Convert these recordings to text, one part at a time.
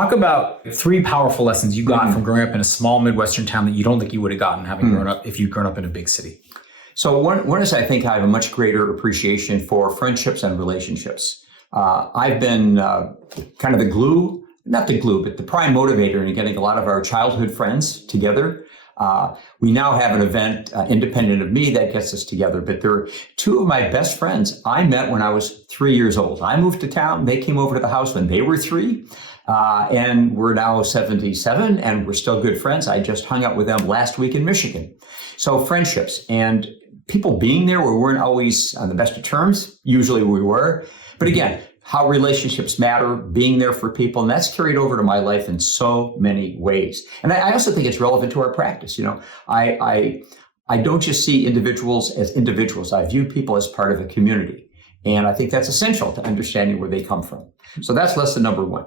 Talk about 3 powerful lessons you got from growing up in a small Midwestern town that you don't think you would have gotten having grown up if you'd grown up in a big city. So one is I think I have a much greater appreciation for friendships and relationships. I've been kind of the glue, not the glue, but the prime motivator in getting a lot of our childhood friends together. We now have an event independent of me that gets us together, but there are 2 of my best friends I met when I was 3 years old. I moved to town. They came over to the house when they were 3. And we're now 77 and we're still good friends. I just hung out with them last week in Michigan. So friendships and people being there, we weren't always on the best of terms. Usually we were. But again, how relationships matter, being there for people, and that's carried over to my life in so many ways. And I also think it's relevant to our practice. You know, I don't just see individuals as individuals. I view people as part of a community. And I think that's essential to understanding where they come from. So that's lesson number 1.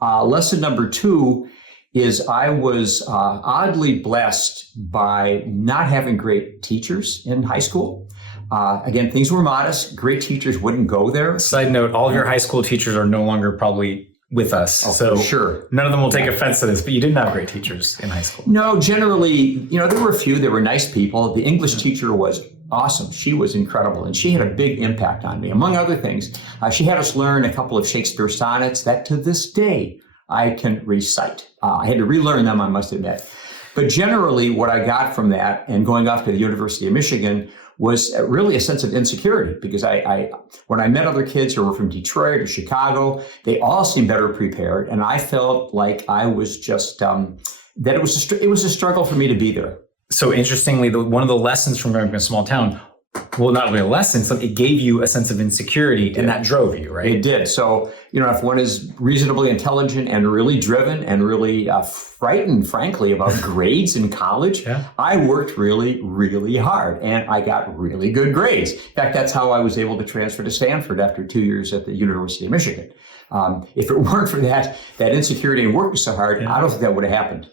Lesson number 2 is I was oddly blessed by not having great teachers in high school. Again, things were modest. Great teachers wouldn't go there. Side note, all of your high school teachers are no longer probably with us. Oh, so sure. None of them will take offense to this, but you didn't have great teachers in high school. No, generally, you know, there were a few. There were nice people. The English teacher was awesome. She was incredible, and she had a big impact on me. Among other things, she had us learn a couple of Shakespeare sonnets that to this day I can recite. I had to relearn them, I must admit. But generally, what I got from that and going off to the University of Michigan was really a sense of insecurity, because when I met other kids who were from Detroit or Chicago, they all seemed better prepared, and I felt like I was just that it was a struggle for me to be there. So interestingly, one of the lessons from growing up in a small town, well, not really a lesson, so it gave you a sense of insecurity, and that drove you, right? It did. So, you know, if one is reasonably intelligent and really driven and really frightened, frankly, about grades in college, I worked really, really hard, and I got really good grades. In fact, that's how I was able to transfer to Stanford after 2 years at the University of Michigan. If it weren't for that insecurity and working so hard, I don't think that would have happened.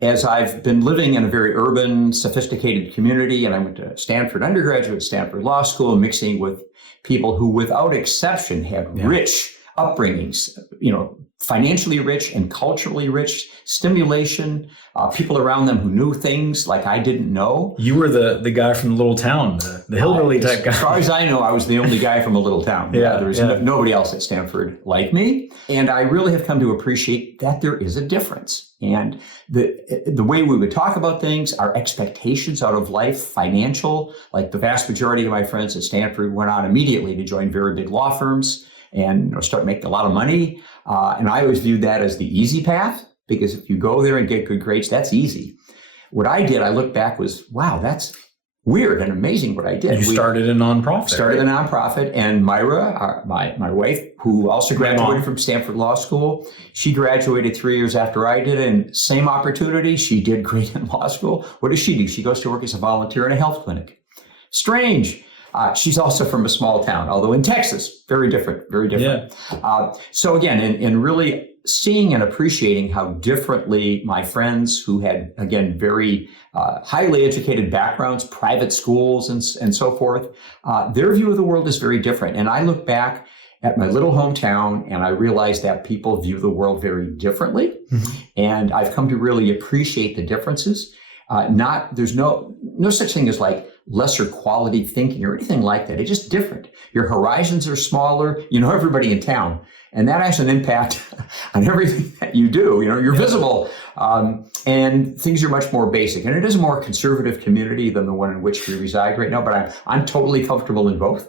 As I've been living in a very urban, sophisticated community, and I went to Stanford undergraduate, Stanford Law School, mixing with people who, without exception, had rich upbringings, you know, financially rich and culturally rich, stimulation, people around them who knew things like I didn't know. You were the guy from the little town, the hillbilly type guy. As far as I know, I was the only guy from a little town. There was nobody else at Stanford like me. And I really have come to appreciate that there is a difference. And the way we would talk about things, our expectations out of life, financial, like the vast majority of my friends at Stanford went on immediately to join very big law firms and start making a lot of money. And I always viewed that as the easy path, because if you go there and get good grades, that's easy. What I did, I looked back, was, wow, that's weird and amazing what I did. You started a nonprofit. Started a nonprofit, and Myra, my wife, who also graduated from Stanford Law School, she graduated 3 years after I did, and same opportunity. She did great in law school. What does she do? She goes to work as a volunteer in a health clinic. Strange. She's also from a small town, although in Texas, very different, very different. So again, in really seeing and appreciating how differently my friends who had, again, very highly educated backgrounds, private schools and so forth, their view of the world is very different. And I look back at my little hometown and I realize that people view the world very differently. And I've come to really appreciate the differences. There's no such thing as like lesser quality thinking or anything like that. It's just different. Your horizons are smaller. You know everybody in town, and that has an impact on everything that you do. You know, you're visible, and things are much more basic. And it is a more conservative community than the one in which we reside right now. But I'm totally comfortable in both.